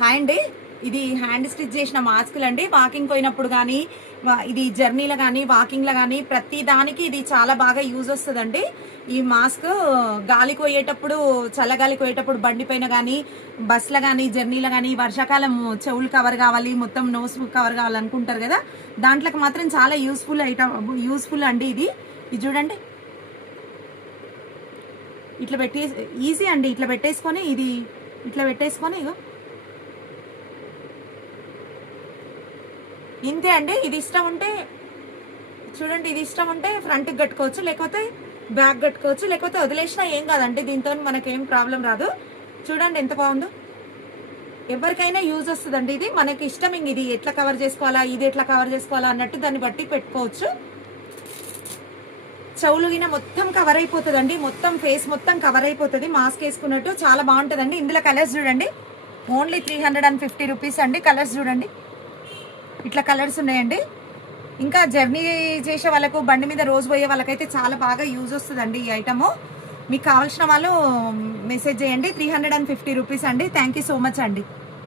Hi అండి. ఇది hand stitch చేసిన మాస్కులు అండి. వాకింగ్ పోయినప్పుడు కానీ, ఇది జర్నీలో కానీ, వాకింగ్లో కానీ ప్రతి దానికి ఇది చాలా బాగా యూజ్ వస్తుందండి. ఈ మాస్క్ గాలికి పోయేటప్పుడు, చల్లగాలికి పోయేటప్పుడు బండి పైన కానీ, బస్సులో కానీ, జర్నీలో కానీ, వర్షాకాలం చెవులు కవర్ కావాలి, మొత్తం నోస్ కవర్ కావాలనుకుంటారు కదా, దాంట్లోకి మాత్రం చాలా యూస్ఫుల్ అండి. ఇది చూడండి, ఇట్లా ఈజీ అండి. ఇట్లా పెట్టేసుకొని ఇట్లా పెట్టేసుకొని ఇగో ఇంతే అండి. ఇది ఇష్టం ఉంటే చూడండి, ఇది ఇష్టం ఉంటే ఫ్రంట్కి కట్టుకోవచ్చు, లేకపోతే బ్యాక్ కట్టుకోవచ్చు, లేకపోతే వదిలేసినా ఏం కాదండి. దీంతో మనకేం ప్రాబ్లం రాదు. చూడండి ఎంత బాగుందో. ఎవరికైనా యూజ్ వస్తుందండి. ఇది మనకి ఇష్టం. ఇది ఎట్లా కవర్ చేసుకోవాలా, ఇది ఎట్లా కవర్ చేసుకోవాలా అన్నట్టు దాన్ని బట్టి పెట్టుకోవచ్చు. చెవులు గిన మొత్తం కవర్ అయిపోతుందండి. మొత్తం ఫేస్ మొత్తం కవర్ అయిపోతుంది మాస్క్ వేసుకున్నట్టు. చాలా బాగుంటుందండి. ఇందులో కలర్స్ చూడండి, ఓన్లీ 350 రూపీస్ అండి. కలర్స్ చూడండి, ఇట్లా కలర్స్ ఉన్నాయండి. ఇంకా జర్నీ చేసే వాళ్ళకు, బండి మీద రోజు పోయే వాళ్ళకైతే చాలా బాగా యూజ్ వస్తుందండి ఈ ఐటము. మీకు కావాల్సిన వాళ్ళు మెసేజ్ చేయండి. 350 రూపీస్ అండి. థ్యాంక్ యూ సో మచ్ అండి.